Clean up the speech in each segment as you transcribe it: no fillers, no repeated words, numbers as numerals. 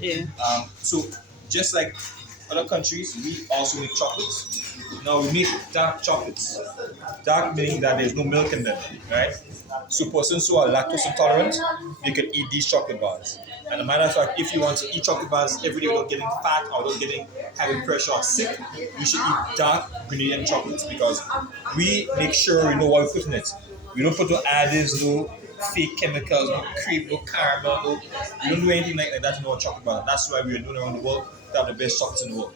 Yeah. So just like other countries, we also make chocolates. Now we make dark chocolates. Dark meaning that there's no milk in them, right? So persons who are lactose intolerant, they can eat these chocolate bars. And a matter of fact, if you want to eat chocolate bars every day without getting fat or without getting high pressure or sick, you should eat dark Grenadian chocolates because we make sure we know what we put in it. We don't put no additives, no fake chemicals, no cream, no caramel, no. We don't do anything like that in our chocolate bar. That's why we are doing around the world to have the best chocolates in the world.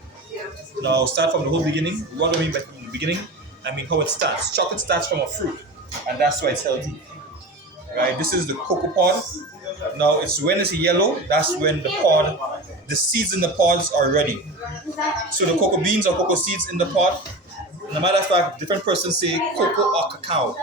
Now, start from the whole beginning. What do I mean by from the beginning? I mean how it starts. Chocolate starts from a fruit, and that's why it's healthy. Right? This is the cocoa pod. Now, it's when it's yellow, that's when the seeds in the pods are ready. So the cocoa beans or cocoa seeds in the pod, no matter of fact, different persons say cocoa or cacao,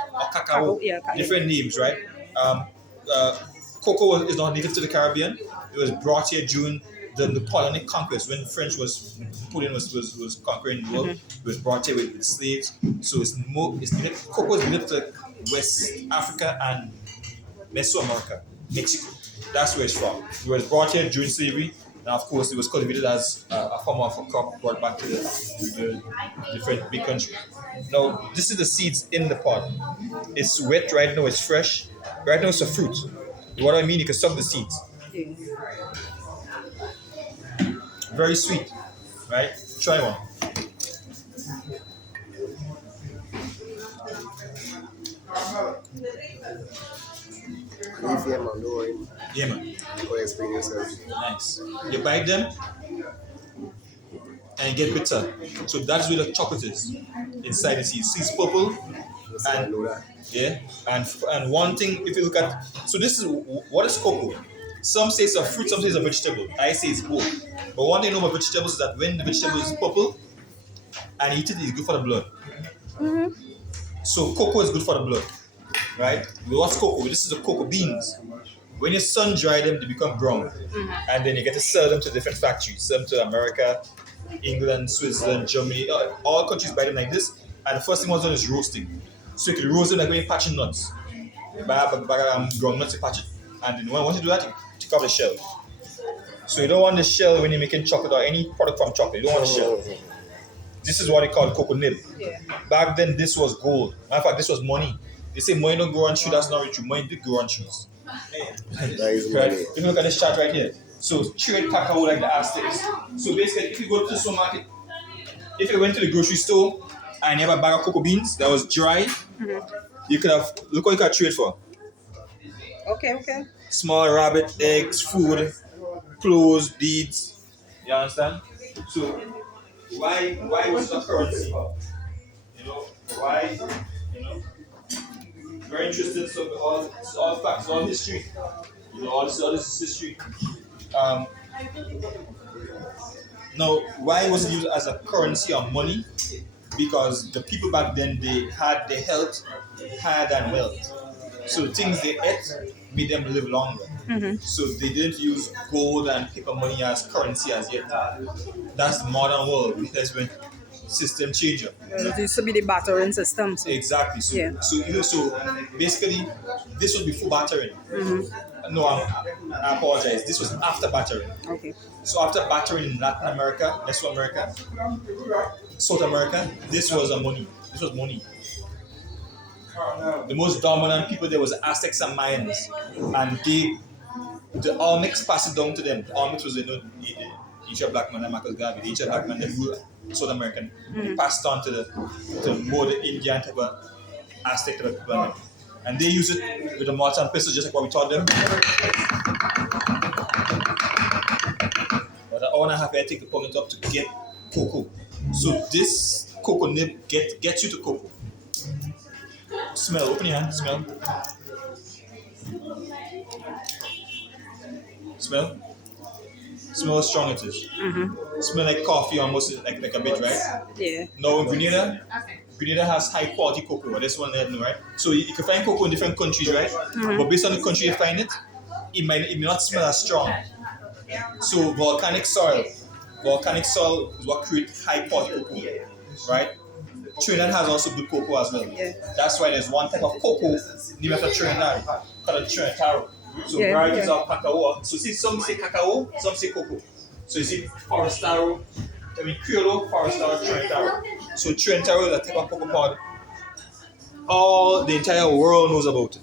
Yeah, cacao. different names, right? Um, uh, cocoa is not native to the Caribbean. It was brought here during the Napoleonic conquest when Napoleon was conquering the world. It was brought here with slaves. So cocoa is native to West Africa and Mesoamerica, Mexico. That's where it's from. It was brought here during slavery, and of course, it was cultivated as a form of a crop brought back to the different big countries. Now, this is the seeds in the pod. It's wet right now, it's fresh. Right now, it's a fruit. What I mean, you can suck the seeds. Yeah. Very sweet, right? Try one. Easy, man. Don't worry. Yeah, man. Go explain yourself. Nice. You bite them and you get bitter. So that's where the chocolate is inside the seeds. Seeds purple. Just so I And know that. yeah, and one thing, if you look at, so this is what is cocoa? Some say it's a fruit, some say it's a vegetable. I say it's both. But one thing I know about vegetables is that when the vegetable is purple and you eat it, it's good for the blood. So cocoa is good for the blood, right? What's cocoa? This is the cocoa beans. When you sun dry them, they become brown, and then you get to sell them to different factories. Sell them to America, England, Switzerland, Germany. All countries buy them like this. And the first thing what's done is roasting. So you can roast them like when you're patching nuts. Buy ground nuts, you patch it. And then once you do that, you take off the shell. So you don't want the shell when you're making chocolate or any product from chocolate. You don't want the shell. This is what they call cocoa nib. Yeah. Back then, this was gold. Matter of fact, this was money. They say money don't grow on trees. That's not really true. Money did grow on trees. That is Right? money. If you look at this chart right here. So trade cacao like the Aztecs. So basically, if you go to the supermarket, if you went to the grocery store and you have a bag of cocoa beans that was dry, you could have, look what you could trade for. Okay. Small rabbit, eggs, food, clothes, beads. You understand? So why was it a currency? You know, why, you know, very interested, so all facts, all history. You know, all this is history. Um, Now, why was it used as a currency or money? Because the people back then, they had their health higher than wealth. So the things they ate made them live longer. So they didn't use gold and paper money as currency as yet. That's the modern world because when system changer. It used to be the battering system. So. Exactly. So, Yeah. so basically, this was before battering. No, I apologize. This was after battering. Okay. So after battering in Latin America, Mesoamerica, South America, this was money. This was money. The most dominant people there was the Aztecs and Mayans, and the Olmecs passed it down to them. The Olmecs was the ancient black man, Marcus Garvey, the ancient black man, that ruled South American. They passed on to more the Indian type of Aztec type of people, and they use it with a mortar and pestle just like what we taught them. But an hour and a half I take the point up to get cocoa. So this cocoa nib gets you to cocoa. Smell, open your hand, smell. Smell? Smell how strong it is. Smell like coffee almost, like a bit, right? Yeah. Now in Grenada has high quality cocoa. This one there, right? So you can find cocoa in different countries, right? But based on the country you find it, it may not smell as strong. So volcanic soil is what creates high quality cocoa, right? Trinidad has also good cocoa as well. Yeah. That's why there's one type of cocoa named after Trinidad called Trinidad, So Yeah, varieties yeah. of cacao. So see, some say cacao, some say cocoa. So you see Forastero, Criollo, Forastero, Trentaro. So Trentaro is a type of cocoa pod all the entire world knows about it.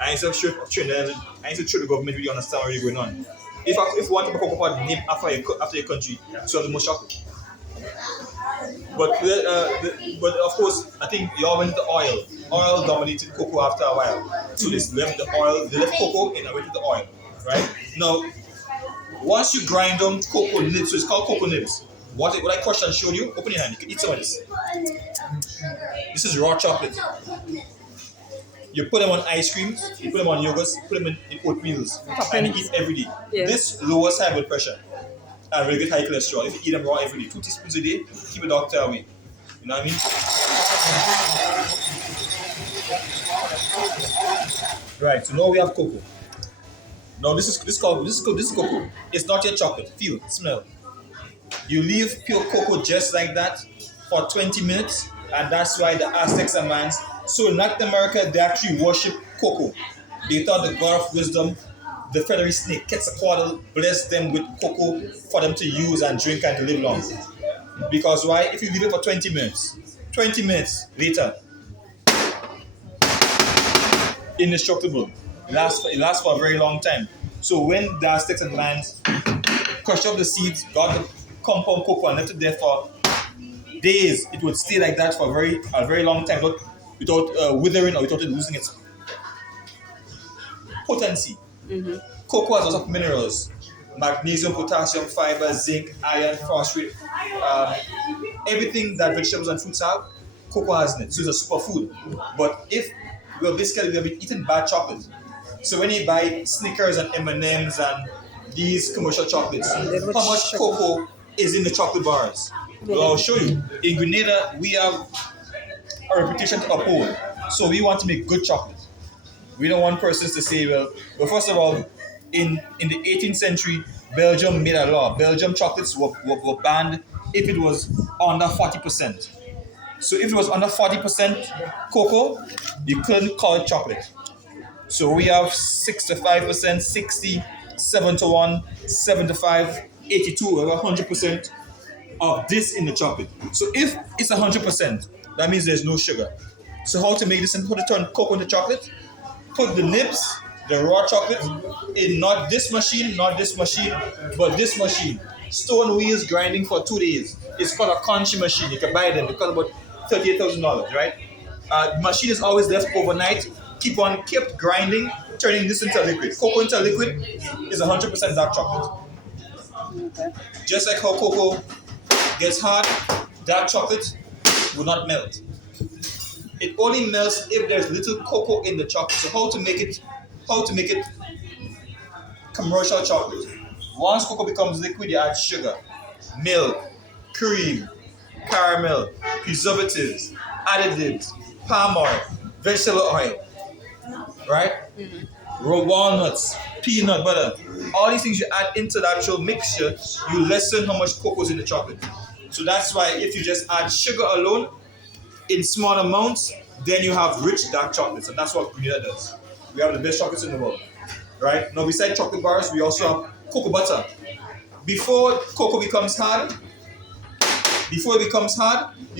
I ain't so sure of Trinidad. I ain't so sure the government really understand what really going on. If one type of cocoa pod named after your country, so the most shocking. But of course, I think you all went into oil. Oil dominated cocoa after a while. So they left the oil, they left cocoa and went into oil. Right? Now, once you grind them cocoa nibs, so it's called cocoa nibs. What I crushed and showed you, open your hand, you can eat some of this. This is raw chocolate. You put them on ice cream, you put them on yogurts, put them in oatmeals, and you eat every day. Yeah. This lowers high blood pressure and will get high cholesterol. If you eat them raw every day, 2 teaspoons a day, keep a doctor away. You know what I mean? Right. So now we have cocoa. Now this is cocoa. It's not your chocolate. Feel, smell. You leave pure cocoa just like that for 20 minutes, and that's why the Aztecs and Mayans. So in Latin America, they actually worship cocoa. They thought the god of wisdom, the feathery snake, Quetzalcoatl, blessed them with cocoa for them to use and drink and to live long. Because why? If you leave it for 20 minutes later, indestructible. It lasts for a very long time. So when the Aztecs and Mayans crushed up the seeds, got the compound cocoa and left it there for days, it would stay like that for a very long time without withering or without it losing its potency. Cocoa has lots of minerals: magnesium, potassium, fiber, zinc, iron, phosphate. Everything that vegetables and fruits have, cocoa has in it. So it's a superfood. But basically we have been eating bad chocolate. So when you buy Snickers and M&Ms and these commercial chocolates, how much cocoa is in the chocolate bars? Well, I'll show you. In Grenada, we have a reputation to uphold. So we want to make good chocolate. We don't want persons to say, well, first of all, in the 18th century, Belgium made a law. Belgium chocolates were banned if it was under 40%. So if it was under 40% cocoa, you couldn't call it chocolate. So we have 65%, 60, 7 to 1, 75, 82, over 100% of this in the chocolate. So if it's 100%, that means there's no sugar. So how to make this and how to turn cocoa into chocolate? Put the nibs, the raw chocolate, in not this machine, but this machine. Stone wheels grinding for 2 days. It's called a Conchi machine. You can buy them. They cost about $38,000, right? The machine is always left overnight. Keep grinding, turning this into liquid. Cocoa into liquid is 100% dark chocolate. Just like how cocoa gets hard, dark chocolate will not melt. It only melts if there's little cocoa in the chocolate. So how to make it commercial chocolate? Once cocoa becomes liquid, you add sugar, milk, cream, caramel, preservatives, additives, palm oil, vegetable oil, right? Walnuts, peanut butter. All these things you add into the actual mixture, you lessen how much cocoa is in the chocolate. So that's why if you just add sugar alone in small amounts, then you have rich dark chocolates, and that's what Grenada does. We have the best chocolates in the world, right? Now, besides chocolate bars, we also have cocoa butter. Before cocoa becomes hard, you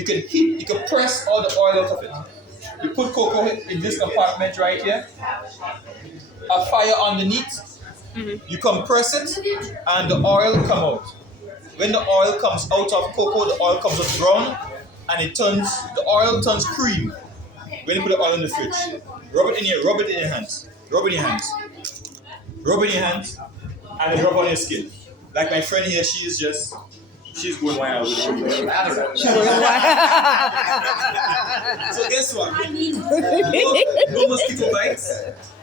can press all the oil out of it. You put cocoa in this compartment right here, a fire underneath, you compress it, and the oil come out. When the oil comes out of cocoa, the oil comes out brown, and the oil turns cream. When you put the oil in the fridge, rub it in your hands, and then rub on your skin. Like my friend here, she's going wild with it. So guess what? No mosquito bites.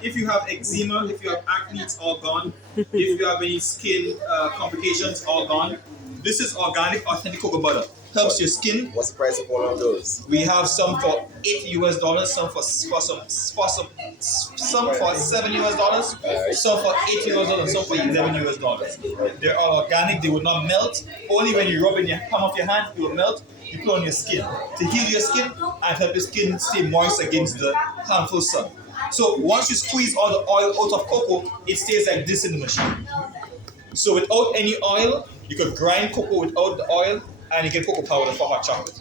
If you have eczema, if you have acne, it's all gone. If you have any skin complications, all gone. This is organic, authentic cocoa butter. Helps your skin. What's the price of one of those? We have some for $8, some for $7, some for $8, some for $11. They're all organic. They will not melt. Only when you rub in your palm of your hand, it will melt. You put on your skin to heal your skin and help your skin stay moist against the harmful sun. So once you squeeze all the oil out of cocoa, it stays like this in the machine. So without any oil, you could grind cocoa without the oil, and you get cocoa powder for hot chocolate.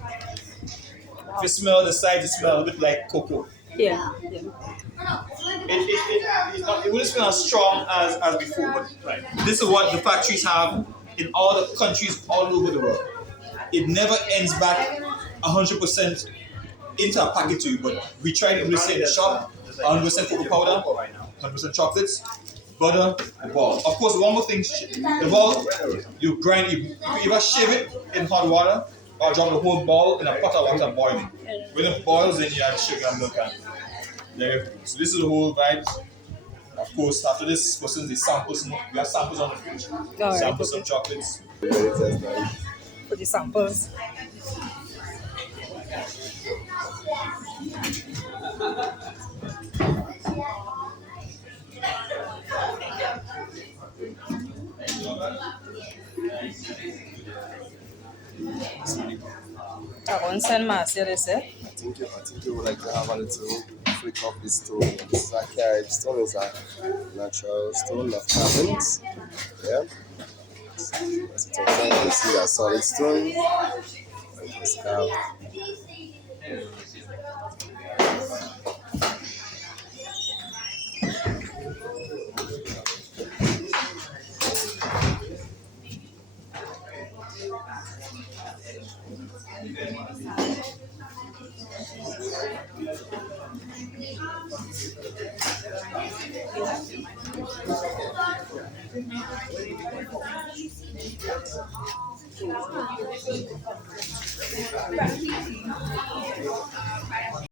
If you smell the sides, it smells a bit like cocoa. Yeah. Yeah. It wouldn't smell as strong as before, but this is what the factories have in all the countries all over the world. It never ends back 100% into a packet to you, but we try to say in the shop 100% cocoa powder, 100% chocolates, butter, and ball. Of course, one more thing, the ball, you grind, you either shave it in hot water or drop the whole ball in a pot of water boiling. When it boils, then you add sugar and milk and there. So this is the whole vibe. Of course, after this, since the samples, we have samples on the fridge. Alright, Samples okay. of chocolates. For the samples. I want to send Marcia this, eh? I think you would like to have a little flick of this stone. This is a carriage stone, it's a natural stone of carbons. Yeah. That's it. You see that solid stone. And just have